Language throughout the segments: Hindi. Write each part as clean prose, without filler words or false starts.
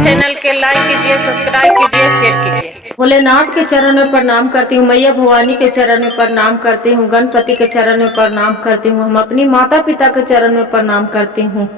चैनल के लाइक कीजिए, सब्सक्राइब कीजिए, शेयर कीजिए। भोलेनाथ के चरण में प्रणाम करती हूँ, मैया भवानी के चरण में प्रणाम करती हूँ, गणपति के चरण में प्रणाम करती हूँ, हम अपनी माता पिता के चरण में प्रणाम करती हूँ।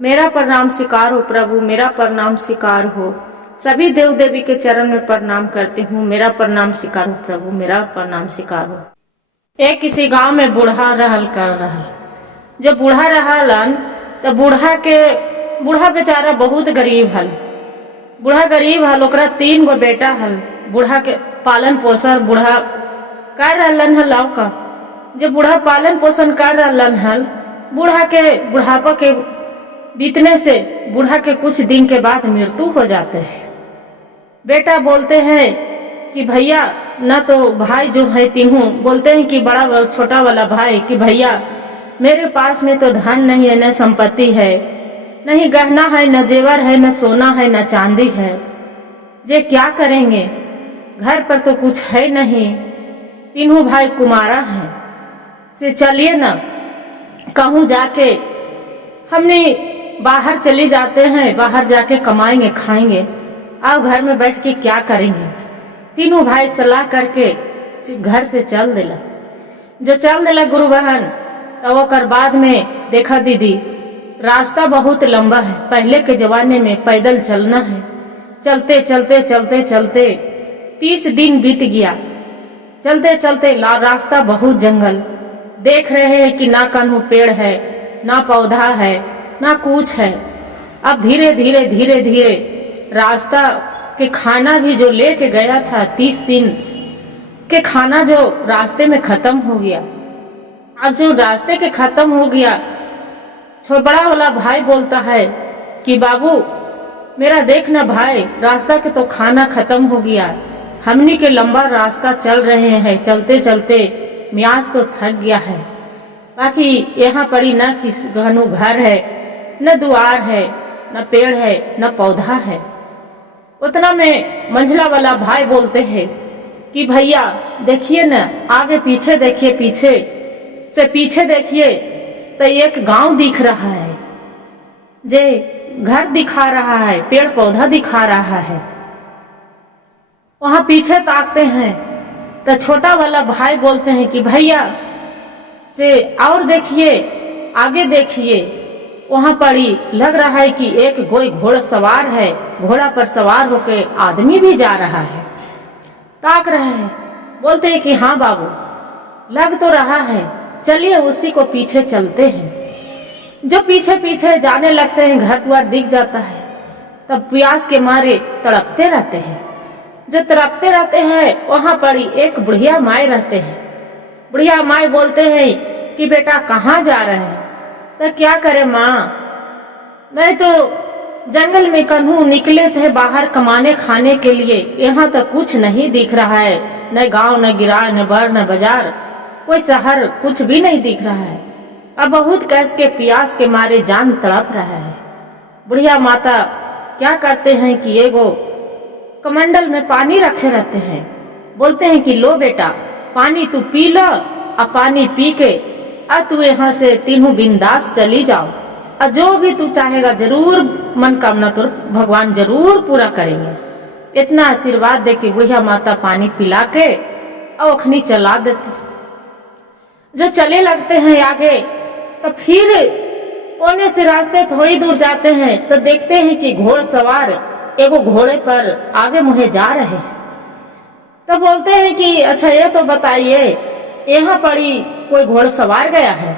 मेरा प्रणाम स्वीकार हो प्रभु, मेरा प्रणाम स्वीकार हो। सभी देव देवी के चरण में प्रणाम करती हूँ, मेरा प्रणाम स्वीकार हो प्रभु, मेरा प्रणाम स्वीकार हो। एक किसी गांव में बूढ़ा रहल कर रहल। जब बूढ़ा रहलन तो बूढ़ा बेचारा बहुत गरीब हल। बूढ़ा गरीब हल, ओकरा 3 गो बेटा हल। बूढ़ा के पालन पोषण बूढ़ा कर रहलन हल। का जब बूढ़ा पालन पोषण कर रहलन हल, बूढ़ा के बुढ़ापा के बीतने से बूढ़ा के कुछ दिन के बाद मृत्यु हो जाते हैं। बेटा बोलते हैं कि भैया, न तो भाई जो है तीनों बोलते हैं कि बड़ा छोटा वाला भाई कि भैया मेरे पास में तो धन नहीं है, न संपत्ति है, नहीं गहना है, न जेवर है, न सोना है, न चांदी है। जे क्या करेंगे, घर पर तो कुछ है नहीं। तीनों भाई कुमारा हैं। से चलिए ना कहूँ जाके हमने बाहर चले जाते हैं, बाहर जाके कमाएंगे खाएंगे, अब घर में बैठ के क्या करेंगे। तीनों भाई सलाह करके घर से चल दिला। जो चल दिला गुरु बहन, तो वो बाद में देखा दीदी रास्ता बहुत लंबा है। पहले के जमाने में पैदल चलना है। चलते चलते चलते चलते 30 दिन बीत गया। चलते चलते रास्ता बहुत जंगल। देख रहे हैं कि ना कहीं पेड़ है, ना पौधा है, ना कुछ है। अब धीरे धीरे धीरे धीरे रास्ता के खाना भी जो लेके गया था, 30 दिन के खाना जो रास्ते में खत्म हो गया। अब जो रास्ते के खत्म हो गया, बड़ा वाला भाई बोलता है कि बाबू मेरा देखना भाई, रास्ता के तो खाना खत्म हो गया। हमनी के लंबा रास्ता चल रहे हैं, चलते चलते म्याज तो थक गया है। बाकी यहाँ पर ही न किस घनु घर है, न द्वार है, न पेड़ है, न पौधा है। उतना में मंझला वाला भाई बोलते हैं कि भैया देखिए न, आगे पीछे देखिए, पीछे से पीछे देखिए तो एक गांव दिख रहा है। जे घर दिखा रहा है, पेड़ पौधा दिखा रहा है। वहां पीछे ताकते हैं तो छोटा वाला भाई बोलते हैं कि भैया से और देखिए, आगे देखिए, वहां पर ही लग रहा है कि एक कोई घोड़ा सवार है, घोड़ा पर सवार होके आदमी भी जा रहा है। ताक रहे हैं, बोलते हैं कि हाँ बाबू लग तो रहा है, चलिए उसी को पीछे चलते हैं। जो पीछे पीछे जाने लगते हैं, घर द्वार दिख जाता है। तब प्यास के मारे तड़पते रहते हैं। जो तड़पते रहते हैं, वहां पर एक बुढ़िया माई रहते हैं। बुढ़िया माई बोलते हैं कि बेटा कहाँ जा रहे हैं। तो क्या करे माँ, मैं तो जंगल में कन्हू निकले थे बाहर कमाने खाने के लिए। यहाँ तो कुछ नहीं दिख रहा है, न गांव, न गिराय, न बर, न बाजार, कोई शहर, कुछ भी नहीं दिख रहा है। अब बहुत कैस के प्यास के मारे जान तड़प रहा है। बुढ़िया माता क्या करते हैं कि एगो कमंडल में पानी रखे रहते हैं। बोलते हैं कि लो बेटा पानी तू पी लो, अब पानी पी के अब तू यहाँ से तीनों बिंदास चली जाओ, और जो भी तू चाहेगा जरूर मनोकामना तो भगवान जरूर पूरा करेंगे। इतना आशीर्वाद दे के बुढ़िया माता पानी पिला के ओखनी चला देते। जो चले लगते हैं आगे, तो फिर कोने से रास्ते थोड़ी दूर जाते हैं तो देखते हैं कि घोड़सवार एगो घोड़े पर आगे मुहे जा रहे हैं। तो बोलते हैं कि अच्छा ये तो बताइए यहाँ पर ही कोई घोड़सवार गया है।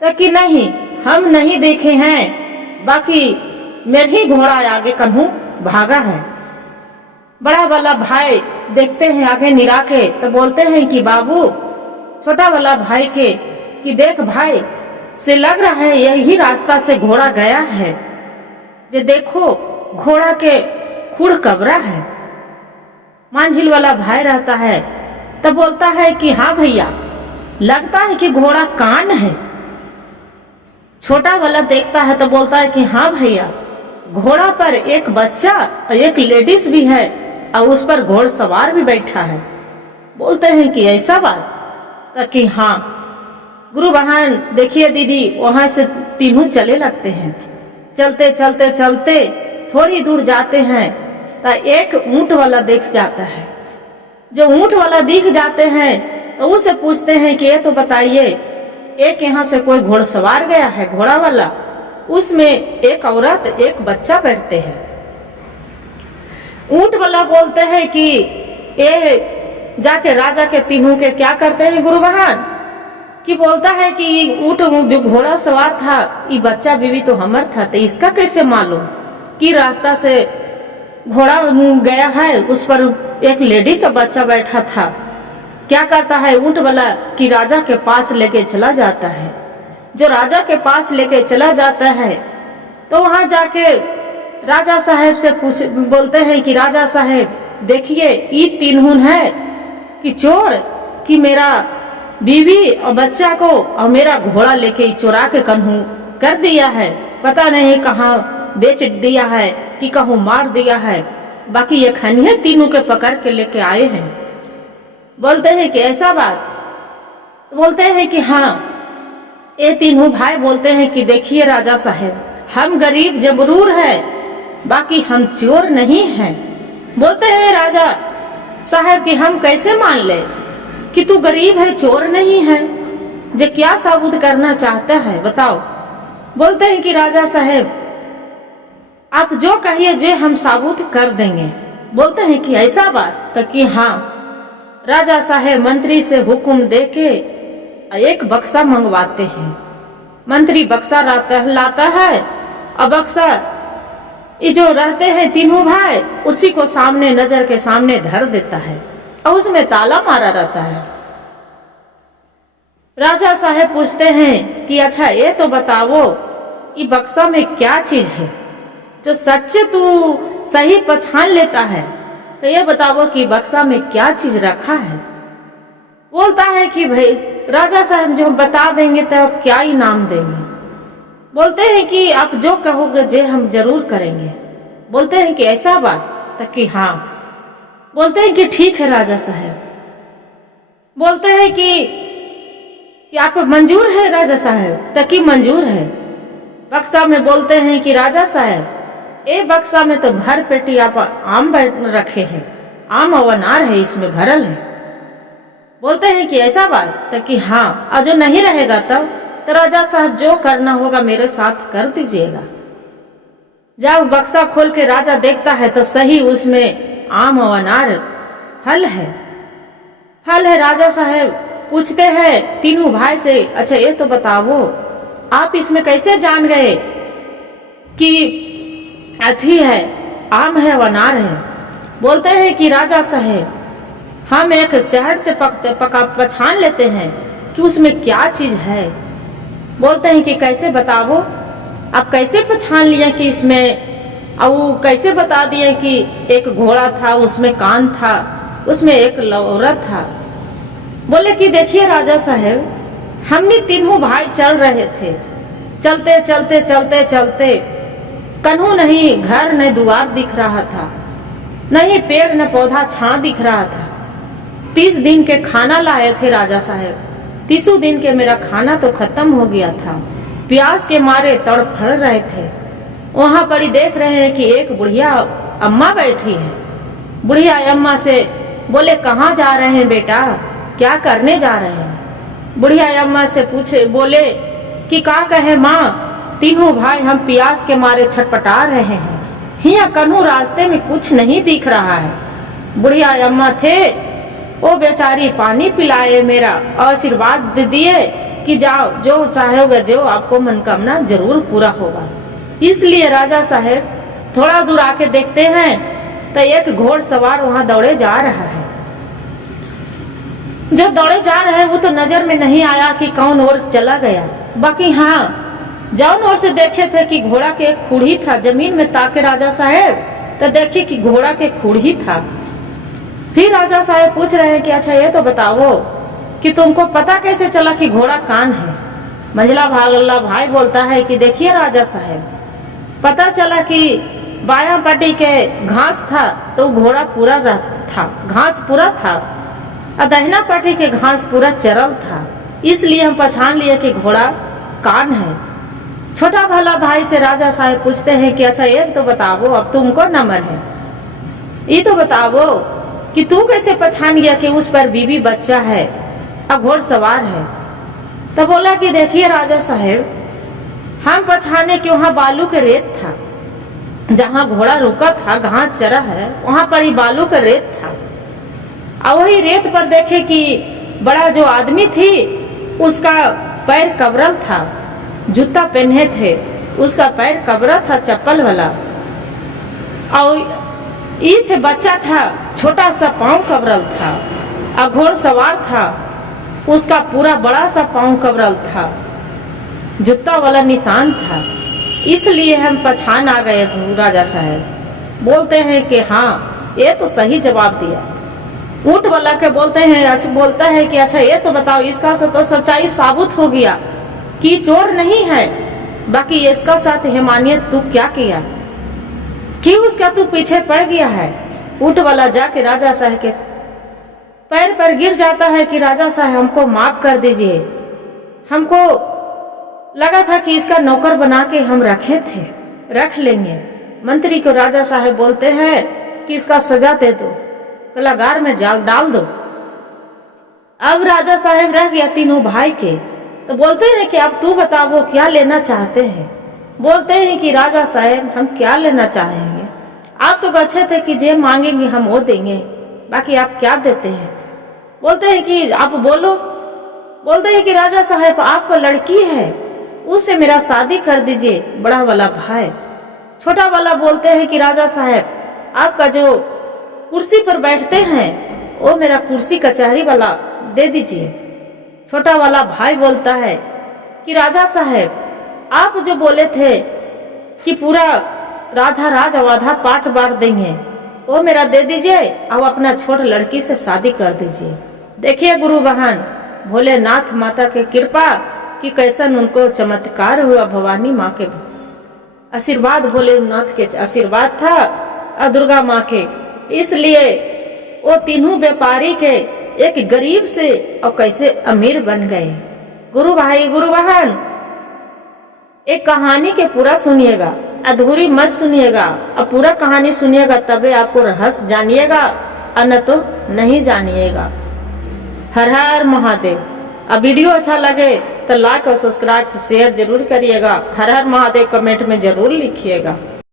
तो कि नहीं, हम नहीं देखे हैं, बाकी मेरे ही घोड़ा आगे कन्हू भागा है। बड़ा वाला भाई देखते हैं आगे निरा के, तो बोलते हैं कि बाबू छोटा वाला भाई के कि देख भाई से लग रहा है यही रास्ता से घोड़ा गया है। जे देखो घोड़ा के खुड़ कबरा है। मांझिल वाला भाई रहता है तो बोलता है कि हाँ भैया लगता है कि घोड़ा कान है। छोटा वाला देखता है तो बोलता है कि हाँ भैया घोड़ा पर एक बच्चा और एक लेडीज भी है, और उस पर घोड़सवार भी बैठा है। बोलते हैं कि ऐसा बात, तो कि हाँ गुरु बहन देखिए दीदी, वहां से तीनों चले लगते हैं। चलते चलते चलते थोड़ी दूर जाते हैं तो एक ऊंट वाला दिख जाता है। जो ऊंट वाला दिख जाते हैं तो उससे पूछते हैं कि ये तो बताइए, एक यहाँ से कोई घोड़सवार गया है घोड़ा वाला, उसमें एक औरत एक बच्चा बैठते हैं। ऊंट वाला बोलते हैं कि ये जाके राजा के तीनों के क्या करते हैं गुरु महान, कि बोलता है कि ऊंट जो घोड़ा सवार था ये बच्चा बीवी तो हमर था, तो इसका कैसे मालूम कि रास्ता से घोड़ा गया है, उस पर एक लेडीज का बच्चा बैठा था। क्या करता है ऊंट वाला कि राजा के पास लेके चला जाता है। जो राजा के पास लेके चला जाता है तो वहां जाके राजा साहब से बोलते हैं कि राजा साहब देखिए ये तीनहुन है कि चोर कि मेरा बीवी और बच्चा को और मेरा घोड़ा लेके चुरा के कन्हू कर दिया है, पता नहीं कहाँ बेच दिया है कि कहूँ मार दिया है, बाकी ये खनिया तीनों के पकड़ के लेके आए हैं। बोलते हैं कि ऐसा बात, तो बोलते हैं कि हाँ। ये तीनों भाई बोलते हैं कि देखिए राजा साहब हम गरीब जरूर है, बाकी हम चोर नहीं हैं। बोलते हैं राजा साहब कि हम कैसे मान ले कि तू गरीब है चोर नहीं है, जो क्या साबुत करना चाहता है बताओ। बोलते हैं कि राजा साहब आप जो कहिए जो हम साबुत कर देंगे। बोलते हैं कि ऐसा बात, तो कि हाँ। राजा साहब मंत्री से हुक्म देके एक बक्सा मंगवाते हैं। मंत्री बक्सा लाता है और बक्सा ये जो रहते हैं तीनों भाई उसी को सामने नजर के सामने धर देता है और उसमें ताला मारा रहता है। राजा साहब पूछते हैं कि अच्छा ये तो बताओ ये बक्सा में क्या चीज है जो सच्चे तू सही पहचान लेता है, तो ये बताओ कि बक्सा में क्या चीज रखा है। बोलता है कि भाई राजा साहब जो बता देंगे तो आप क्या इनाम देंगे। बोलते हैं कि आप जो कहोगे जे हम जरूर करेंगे। बोलते हैं कि ऐसा बात, तो कि हाँ। बोलते हैं कि ठीक है राजा साहब। बोलते हैं कि आप मंजूर है राजा साहब, तो कि मंजूर है। बक्सा में बोलते हैं कि राजा साहब ए बक्सा में तो भर पेटी आप आम रखे हैं, आम और अनार है इसमें भरल है। बोलते हैं कि ऐसा बात, तो कि हाँ। और जो नहीं रहेगा तब तो राजा साहब जो करना होगा मेरे साथ कर दीजिएगा। जब बक्सा खोल के राजा देखता है तो सही उसमें आम और अनार फल है। फल है। राजा साहब पूछते हैं तीनों भाई से, अच्छा ये तो बताओ आप इसमें कैसे जान गए कि अथी है, आम है अनार है। बोलते हैं कि राजा साहब हम एक चहट से पहचान लेते हैं कि उसमें क्या चीज है। बोलते हैं कि कैसे बताओ, आप कैसे पहचान लिया कि इसमें, और कैसे बता दिए कि एक घोड़ा था उसमें कान था, उसमें एक औरत था। बोले कि देखिए राजा साहब हमने तीनों भाई चल रहे थे, चलते चलते चलते चलते कन्हू नहीं घर न द्वार दिख रहा था, नहीं पेड़ न पौधा छां दिख रहा था। 30 दिन के खाना लाए थे राजा साहब, 30 दिन के मेरा खाना तो खत्म हो गया था। प्यास के मारे तड़फड़ रहे थे। वहां पर ही देख रहे हैं कि एक बुढ़िया अम्मा बैठी है। बुढ़िया अम्मा से बोले कहाँ जा रहे हैं बेटा, क्या करने जा रहे हैं। बुढ़िया अम्मा से पूछे, बोले कि का कहे माँ, तीनों भाई हम प्यास के मारे छटपटा रहे हैं, यहाँ कन्हू रास्ते में कुछ नहीं दिख रहा है। बुढ़िया अम्मा थे वो बेचारी पानी पिलाए, मेरा आशीर्वाद दे दिए कि जाओ जो चाहोगे जो आपको मनकामना जरूर पूरा होगा। इसलिए राजा साहब थोड़ा दूर आके देखते हैं तो एक घोड़सवार वहां दौड़े जा रहा है। जो दौड़े जा रहे हैं वो तो नजर में नहीं आया कि कौन ओर चला गया, बाकी हाँ जौन ओर से देखे थे कि घोड़ा के एक खूढ़ी था। जमीन में ताके राजा साहब तो देखे कि घोड़ा के खूढ़ी था। फिर राजा साहब पूछ रहे हैं कि अच्छा ये तो बताओ कि तुमको पता कैसे चला कि घोड़ा कान है। मंझला भाई बोलता है कि देखिए राजा साहब पता चला कि बायां पट्टी के घास था तो घोड़ा पूरा था, घास पूरा था, और दाहिना पट्टी के घास पूरा चरल था, इसलिए हम पहचान लिए कि घोड़ा कान है। छोटा भला भाई से राजा साहब पूछते हैं कि अच्छा ये तो बताओ, अब तुमको नंबर है, ये तो बताओ कि तू कैसे पहचान गया कि उस पर बीवी बच्चा है और घोड़सवार है। तब बोला कि देखिए राजा साहब, हम पहचाने कि वहाँ बालू के रेत था, जहाँ घोड़ा रुका था, घास चरा है, वहाँ पर ही बालू का रेत था। और वही रेत पर देखे कि बड़ा जो आदमी थी उसका पैर कबरल था, जूता पहने थे, उसका पैर कबरा था चप्पल वाला, और ये थे बच्चा था, छोटा सा पाँव कबरल था, और घोड़सवार था, उसका पूरा बड़ा सा पाँव कबरल था, जूता वाला निशान था। इसलिए हम पहचान आ गए राजा साहब। बोलते हैं कि हाँ ये तो सही जवाब दिया। ऊंट वाला के बोलते हैं कि अच्छा ये तो बताओ, इसका तो सच्चाई साबित हो गया कि चोर नहीं है, बाकी इसका साथ हिमानियत तू क्या किया, क्यों उसका तू पीछे पड़ गया है। ऊंट वाला जाके राजा साहब के पैर पर गिर जाता है कि राजा साहब हमको माफ कर दीजिए, हमको लगा था कि इसका नौकर बना के हम रखे थे, रख लेंगे। मंत्री को राजा साहब बोलते हैं कि इसका सजा दे दो, कलागार में जाग डाल दो। अब राजा साहब रह गया तीनों भाई के। तो बोलते हैं कि अब तू बताओ क्या लेना चाहते हैं। बोलते हैं कि राजा साहब हम क्या लेना चाहेंगे, आप तो अच्छे थे कि जे मांगेंगे हम वो देंगे, बाकी आप क्या देते हैं। बोलते हैं कि आप बोलो। बोलते हैं कि राजा साहब आपको लड़की है, उससे मेरा शादी कर दीजिए। बड़ा वाला भाई, छोटा वाला बोलते हैं कि राजा साहब आपका जो कुर्सी पर बैठते हैं वो मेरा कुर्सी कचहरी वाला दे दीजिए। छोटा वाला भाई बोलता है कि राजा साहब आप जो बोले थे कि पूरा राधा राज आधा पाठ बांट देंगे, वो मेरा दे दीजिए और अपना छोट लड़की से शादी कर दीजिए। देखिए गुरु बहन, भोलेनाथ माता के कृपा कि कैसन उनको चमत्कार हुआ, भवानी माँ के आशीर्वाद, भोलेनाथ के आशीर्वाद था और दुर्गा माँ के। इसलिए वो तीनों व्यापारी के एक गरीब से और कैसे अमीर बन गए। गुरु भाई गुरु बहन, एक कहानी के पूरा सुनिएगा, अधूरी मत सुनिएगा, और पूरा कहानी सुनिएगा तबे आपको रहस्य जानिएगा, न तो नहीं जानिएगा। हर हर महादेव। अब वीडियो अच्छा लगे तो लाइक और सब्सक्राइब शेयर जरूर करिएगा। हर हर महादेव कमेंट में जरूर लिखिएगा।